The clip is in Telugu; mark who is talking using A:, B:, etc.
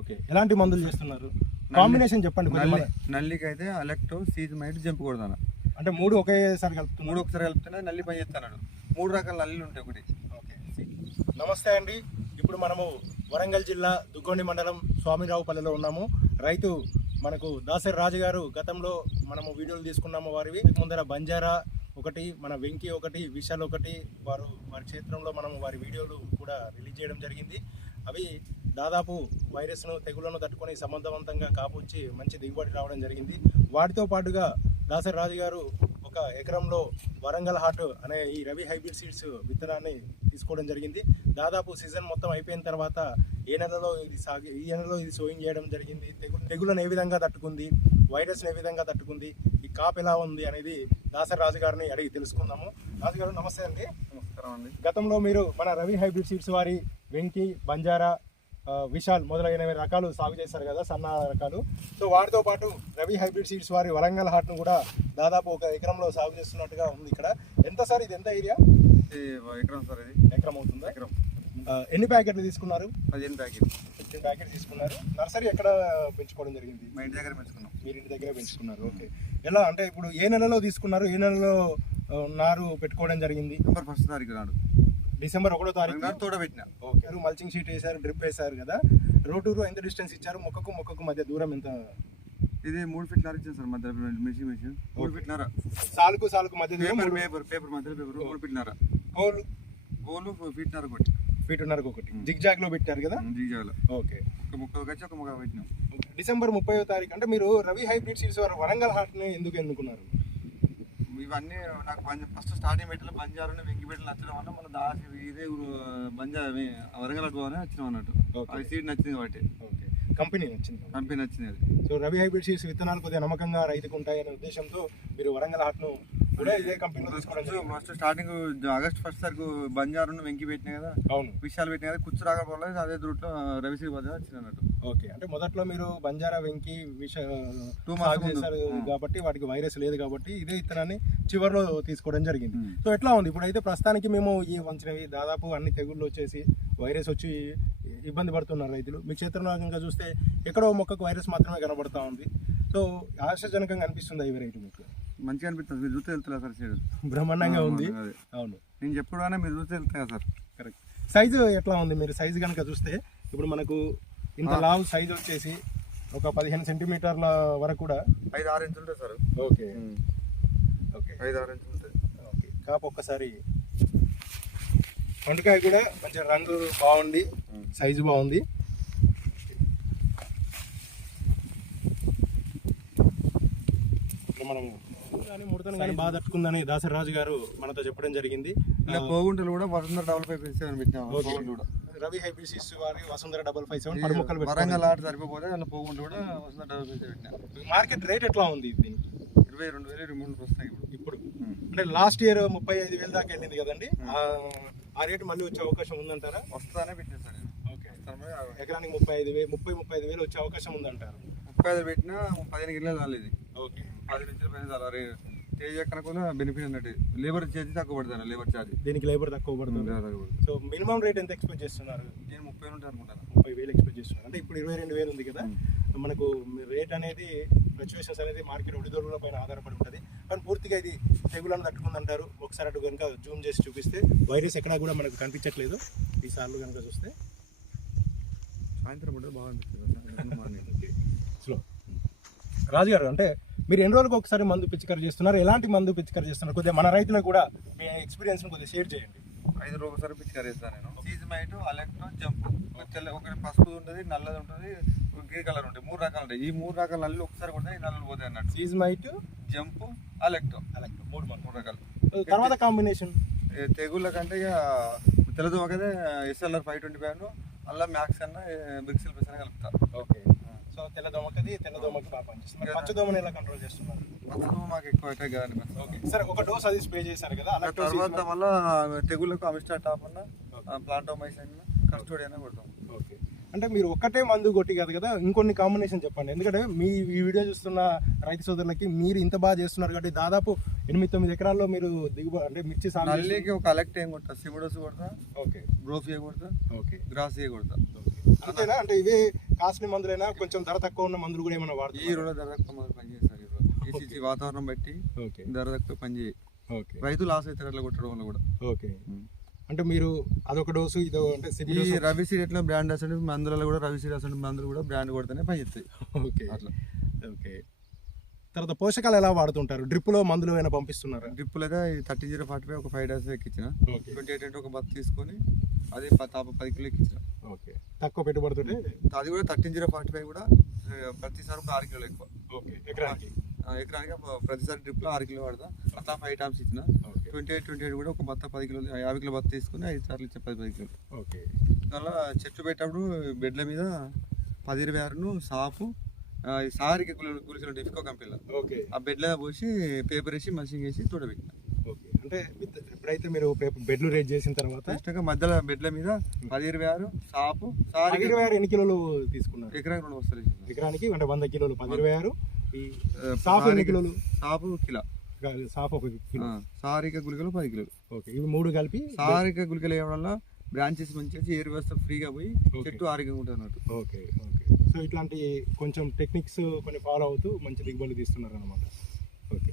A: ఓకే. ఎలాంటి మందులు చేస్తున్నారు? కాంబినేషన్ చెప్పండి
B: నల్లి నల్లికి అయితే అలెక్టో సీజ్ మైట్ జంప్ కొడతాను.
A: అంటే మూడు ఒకేసారి కలుపుతున్నారు?
B: మూడు ఒకసారి కలిపితేనే నల్లి పని చేస్తాడు మూడు రకాల నల్లిలు ఉంటాయి ఒకటి.
A: ఓకే. నమస్తే అండి. ఇప్పుడు మనము వరంగల్ జిల్లా దుగ్గొండి మండలం స్వామిరావుపల్లిలో ఉన్నాము. రైతు మనకు దాసరి రాజు గారు గతంలో మనము వీడియోలు తీసుకున్నాము వారివి. ముందర బంజారా ఒకటి మన వెంకీ ఒకటి విశాల్ ఒకటి వారు వారి క్షేత్రంలో మనం వారి వీడియోలు కూడా రిలీజ్ చేయడం జరిగింది. అవి దాదాపు వైరస్ను తెగులను తట్టుకొని సమర్థవంతంగా కాపుచ్చి మంచి దిగుబడి రావడం జరిగింది. వాటితో పాటుగా దాసరి రాజు గారు ఒక ఎకరంలో వరంగల్ హాట్ అనే ఈ రవి హైబ్రిడ్ సీడ్స్ విత్తనాన్ని తీసుకోవడం జరిగింది. దాదాపు సీజన్ మొత్తం అయిపోయిన తర్వాత ఏ నెలలో ఇది సాగి ఈ నెలలో ఇది సోయింగ్ చేయడం జరిగింది. తెగులు తెగులను ఏ విధంగా తట్టుకుంది? వైరస్ని ఏ విధంగా తట్టుకుంది? ఈ కాప్ ఎలా ఉంది అనేది దాసరి రాజు గారిని అడిగి తెలుసుకుందాము. రాజు గారు నమస్తే అండి.
B: నమస్కారం అండి.
A: గతంలో మీరు మన రవి హైబ్రిడ్ సీడ్స్ వారి వెంకి బంజారా విశాల్ మొదలైన రకాలు సాగు చేశారు కదా సన్న రకాలు. సో వాటితో పాటు రవి హైబ్రిడ్ సీడ్స్ వారి వరంగల్ హాట్ను కూడా దాదాపు ఒక ఎకరంలో సాగు చేస్తున్నట్టుగా ఉంది ఇక్కడ. ఎంత సార్ ఇది? ఎంత ఏరియా?
B: ఎకరం సార్ ఇది.
A: ఎకరం అవుతుందా?
B: ఎకరం.
A: ఎన్ని ప్యాకెట్లు తీసుకున్నారు?
B: పదిహేను ప్యాకెట్
A: ఫిఫ్టీన్ ప్యాకెట్ తీసుకున్నారు. నర్సరీ ఎక్కడ పెంచుకోవడం జరిగింది?
B: మా ఇంటి దగ్గర పెంచుకున్నాం.
A: మీరు ఇంటి దగ్గర పెంచుకున్నారు. ఓకే. ఎలా అంటే ఇప్పుడు ఏ నెలలో తీసుకున్నారు? ఏ నెలలో నారు పెట్టుకోవడం జరిగింది?
B: ఫస్ట్ తారీఖు నాడు.
A: డిసెంబర్ ఒకటో తారీఖు
B: నాడు తోడ పెట్టిన.
A: ఓకే. మల్చింగ్ షీట్ వేశారు డ్రిప్ వేశారు కదా. రోటూరు ఎంత డిస్టెన్స్ ఇచ్చారు? మొక్కకు మొక్కకు మధ్య దూరం ఎంత?
B: ఇది మూడు ఫీట్ నర ఇచ్చింది సార్ మధ్యలో మిషన్ మిషన్ మూడు ఫీట్ నర?
A: సాలుకు సాలుకు మధ్య దూరం
B: పేపర్ పేపర్ పేపర్ మధ్యలో పేపర్ మూడు ఫీట్ నర?
A: హోల్
B: గోలు ఫీట్ నర కొట్టి
A: ఫీట్ ఉన్నర ఒకటి. జిగ్ జాగ్లో పెట్టారు కదా?
B: జీజాలో
A: ఓకే.
B: ఒక ముక్క వచ్చి ఒక ముక్క పెట్టినాం.
A: డిసెంబర్ ముప్పై తారీఖు. అంటే మీరు రవి హైబ్రిడ్ సీడ్స్ వారు వరంగల్ హాట్ని ఎందుకు ఎన్నుకున్నారు
B: ఇవన్నీ నాకు ఫస్ట్ స్టార్టింగ్ పెట్టిన బంజారు వెంకి పెట్టిన నచ్చడం వల్ల మన దాసి ఇదే ఊరు బంజా వరంగల్ పోవాలని వచ్చినాం అన్నట్టు. అది సీడ్ నచ్చింది కాబట్టి.
A: ఓకే. కంపెనీ నచ్చింది.
B: కంపెనీ నచ్చింది అది.
A: సో రవి హైబ్రిడ్ సీడ్స్ విత్తనాలు కొద్దిగా నమ్మకంగా రైతుకు ఉంటాయనే ఉద్దేశంతో మీరు వరంగల్ హాట్ను కూడా ఇదే కంపెనీలో జరిగింది.
B: ఫస్ట్ స్టార్టింగ్ ఆగస్ట్ ఫస్ట్ తారీఖు బంజారు వెంకి పెట్టినా కదా?
A: అవును.
B: విషయాలు పెట్టినా కదా? కుచ్చు రాకపోవడం అదే రూట్లో రవిశ్రీ బజార్ వచ్చింది అన్నట్టు.
A: ఓకే. అంటే మొదట్లో మీరు బంజారా వెంకి విష సాగు
B: ముందు.
A: చేశారు
B: Hmm.
A: కాబట్టి వాటికి వైరస్ లేదు కాబట్టి ఇదే విత్తనాన్ని చివరిలో తీసుకోవడం జరిగింది.
B: Hmm.
A: సో ఎట్లా ఉంది? ఇప్పుడు అయితే ప్రస్తుతానికి మేము ఈ వంచినవి దాదాపు అన్ని తెగుళ్ళు వచ్చేసి వైరస్ వచ్చి ఇబ్బంది పడుతున్నారు రైతులు. మీ క్షేత్రంలో చూస్తే ఎక్కడో మొక్కకు వైరస్ మాత్రమే కనబడతా ఉంది. సో ఆశాజనకంగా అనిపిస్తుంది ఈ వెరైటీ మీకు?
B: మంచిగా అనిపిస్తుంది. మీరు చూస్తే వెళ్తున్నా సార్ సైడ్
A: బ్రహ్మాండంగా ఉంది. అవును.
B: నేను చెప్పడం మీరు చూస్తే వెళ్తా కదా సార్.
A: కరెక్ట్ సైజు ఎట్లా ఉంది మీరు? సైజు కనుక చూస్తే ఇప్పుడు మనకు ఇంత. లావు సైజు వచ్చేసి ఒక పదిహేను సెంటీమీటర్ల వరకు కూడా
B: ఐదు ఆరు ఇంచులు సార్.
A: ఓకే. ఓకే.
B: ఐదు ఆరు ఇంచులు
A: ఓకే. కాపు ఒక్కసారి. వంటకాయ కూడా కొంచెం రంగు బాగుంది. సైజు బాగుంది ఇప్పుడు మనం కానీ ముడతను కానీ బాగా తట్టుకుందని దాసరాజు గారు మనతో చెప్పడం జరిగింది.
B: ఇలా పోగుంటలు కూడా వసుంధర డబుల్ ఫైవ్ సెవెన్ పెట్టినాం కూడా.
A: రవి హైబ్రిడ్ సీడ్స్ వారి వసుంధర డబల్ ఫైవ్ సెవెన్ పది మొక్కలు పెట్టుకోవడం.
B: వరంగల్ ఆట సరిపోతే అలా పోగుంటలు కూడా వసుంధర డబుల్ ఫైవ్ పెట్టినా.
A: మార్కెట్ రేట్ ఎట్లా ఉంది దీనికి
B: ఇరవై రెండు వేలు ఇరవై మూడు వస్తాయి ఇప్పుడు.
A: అంటే లాస్ట్ ఇయర్ ముప్పై ఐదు వేలు దాకా వెళ్ళింది కదండి. ఆ- రేటు మళ్ళీ వచ్చే అవకాశం ఉందంటారా?
B: వస్తుందనే పెట్టినా సార్.
A: ఓకే ఎకరానికి ముప్పై ఐదు వేలు ముప్పై ముప్పై ఐదు వేలు వచ్చే అవకాశం ఉందంటారు.
B: ముప్పై ఐదు పెట్టినా పదిహేను గిన్నెలు రాలేదు
A: ఓకే.
B: పది నుంచి పదిహేను చాలా రే కూడా బెనిఫిట్ అన్నట్టు లేబర్ చేసి తక్కువ పడతాను లేబర్ ఛార్జ్
A: దీనికి లేబర్ తక్కువ పడుతుంది సో మినిమం రేట్ ఎంత ఎక్స్పెక్ట్ చేస్తున్నారు?
B: నేను ముప్పై అనుకుంటాను.
A: ముప్పై వేలు ఎక్స్పెక్ట్ చేస్తున్నారు. అంటే ఇప్పుడు ఇరవై రెండు వేలు ఉంది కదా మనకు రేట్ అనేది ఫ్లక్చువేషన్స్ అనేది మార్కెట్ ఒడిదొడుగుల పైన ఆధారపడి ఉంటుంది. కానీ పూర్తిగా ఇది తెగులను తట్టుకుందంటారు. ఒకసారి అటు కనుక జూమ్ చేసి చూపిస్తే వైరస్ ఎక్కడా కూడా మనకు కనిపించట్లేదు. ఈ సార్లు కనుక చూస్తే.
B: సాయంత్రం బాగా
A: స్లో రాజు గారు అంటే మీరు ఎన్ని రోజులకు ఒకసారి మందు పిచికారి చేస్తున్నారు? ఎలాంటి మందు పిచికారి చేస్తున్నారు? కొద్దిగా మన రైతులకు కూడా మీ ఎక్స్పీరియన్స్ కొద్దిగా షేర్ చేయండి.
B: ఐదు రోజులు ఒకసారి పిచ్చికారు వేస్తాను నేను. సీజ్ మైట్ అలెక్టో జంప్. తెల్ల ఒకటి పసుపు ఉంటుంది నల్లది ఉంటుంది గ్రీన్ కలర్ ఉంటుంది. మూడు రకాలు ఉంటాయి. ఈ మూడు రకాల నల్లు ఒకసారి కొడితే ఈ నల్లులు పోతాయి అన్నట్టు.
A: సీజ్ మైట్
B: జంప్ అలెక్టో.
A: అలాగే మూడు
B: మూడు రకాలు.
A: తర్వాత కాంబినేషన్?
B: తెగుళ్ళ కంటే ఇక తెల్లదోమకైతే ఎస్ఎల్ఆర్ ఫైవ్ ట్వంటీ ఫైవ్ అలా మ్యాక్స్ అన్న బిక్సిల్ బెస్ అని కలుపుతా.
A: ఓకే. సో తెల్లదోమకది తెల్లదోమకి బాగా పనిచేస్తుంది మరి పచ్చదోమని ఎలా కంట్రోల్ చేస్తున్నారు?
B: ఎక్కువ అటాక్ కదండి మరి.
A: ఓకే. సరే ఒక డోస్ అది స్ప్రే చేశారు కదా
B: తర్వాత తెగుళ్ళకు అమిస్టా టాప్ అన్న కొడతాం.
A: ఓకే. అంటే మీరు ఒక్కటే మందు కొట్టి కాదు కదా ఇంకొన్ని కాంబినేషన్ చెప్పండి. ఎందుకంటే మీ ఈ వీడియో చూస్తున్న రైతు సోదరులకి మీరు ఇంత బాగా చేస్తున్నారు కాబట్టి దాదాపు ఎనిమిది తొమ్మిది ఎకరాల్లో మీరు దిగుబడి అంటే మిర్చి సాగు
B: ఒక అలెక్ట్ ఏం కొడతా? సిమిడోస్ కొడతా?
A: ఓకే.
B: బ్రోఫియా కొడతా?
A: ఓకే.
B: గ్రాసియా కొడతా.
A: ఓకే. అంతేనా? అంటే ఇవే కాస్ట్లీ మందులైనా కొంచెం ధర తక్కువ ఉన్న మందులు కూడా ఏమైనా
B: ఈ
A: వాడుతున్నారు
B: రెండు ధర తక్కువ పనిచేస్తారు ఈసీసీ వాతావరణం బట్టి
A: ఓకే.
B: ధర తక్కువ పనిచేయి
A: ఓకే.
B: రైతు లాస్ అవుతారు అట్లా కొట్టడం వల్ల కూడా.
A: ఓకే. అంటే మీరు అదొక డోసు ఇదో అంటే
B: ఈ రవి సీడ్ ఎట్లా బ్రాండ్ అసలు మందులలో కూడా రవి సీడ్ అసలు మందులు కూడా బ్రాండ్ కొడితేనే పనిచేస్తాయి.
A: ఓకే.
B: అట్లా.
A: ఓకే. తర్వాత పోషకాలు ఎలా వాడుతుంటారు? డ్రిప్లో మందులు ఏమైనా పంపిస్తున్నారా?
B: డ్రిప్పులు అయితే థర్టీ జీరో ఫార్టీ ఫైవ్ ఒక ఫైవ్ డేస్ ఎక్కించిన. ట్వంటీ ఎయిట్ అంటే ఒక బత్ తీసుకొని అది తాప పది కిలో ఎక్కించిన.
A: ఓకే. తక్కువ పెట్టుబడితోటే?
B: అది కూడా థర్టీన్ జీరో ఫార్టీ ఫైవ్ కూడా ప్రతిసారి ఒక ఆరు కిలోలు ఎక్కువ.
A: ఓకే. ఎకరానికి?
B: ఎకరానికి ప్రతిసారి డ్రిప్లో ఆరు కిలో వాడతా. అట్లా ఫైవ్ టైమ్స్ ఇచ్చిన. ట్వంటీ ఎయిట్ ట్వంటీ ఎయిట్ కూడా ఒక బత్త పది కిలోలు యాభై కిలో బత్త తీసుకుని ఐదు సార్లు ఇచ్చే పది పది కిలోలు.
A: ఓకే.
B: అలా చెట్టు పెట్టేటప్పుడు బెడ్ల మీద పది ఇరవై ఆరును సాపు ఈ సారికి ఉంటాయి ఇఫ్కో కంపెనీలో.
A: ఓకే.
B: ఆ బెడ్ల పోసి పేపర్ వేసి మల్చింగ్ వేసి తోడబెట్టిన.
A: ఓకే. అంటే ఎప్పుడైతే మీరు పేపర్ బెడ్లు రేట్ చేసిన తర్వాత?
B: ఫస్ట్గా మధ్యలో బెడ్ల మీద పది ఇరవై ఆరు సాపు
A: ఇరవై ఆరు ఎన్ని కిలోలు తీసుకున్నారు?
B: ఎకరానికి రెండు వస్తారు.
A: ఎకరానికి అంటే వంద కిలోలు పది ఇరవై ఆరు ఈ సాఫ్ ఎన్ని కిలోలు?
B: సాపు కిలో.
A: సాఫ్ ఒక కిలో.
B: సారిక గుళికలు పది కిలోలు.
A: ఓకే. ఇవి మూడు కలిపి
B: సారిక గుళికలు వేయడం వల్ల బ్రాంచెస్ వచ్చి ఏరు వ్యవస్థ ఫ్రీగా పోయి. చెట్టు ఆరోగ్యంగా ఉంటుంది అన్నట్టు.
A: Okay okay. సో ఇట్లాంటి కొంచెం టెక్నిక్స్ కొన్ని ఫాలో అవుతూ మంచి దిగుబడులు తీస్తున్నారు అనమాట ఓకే.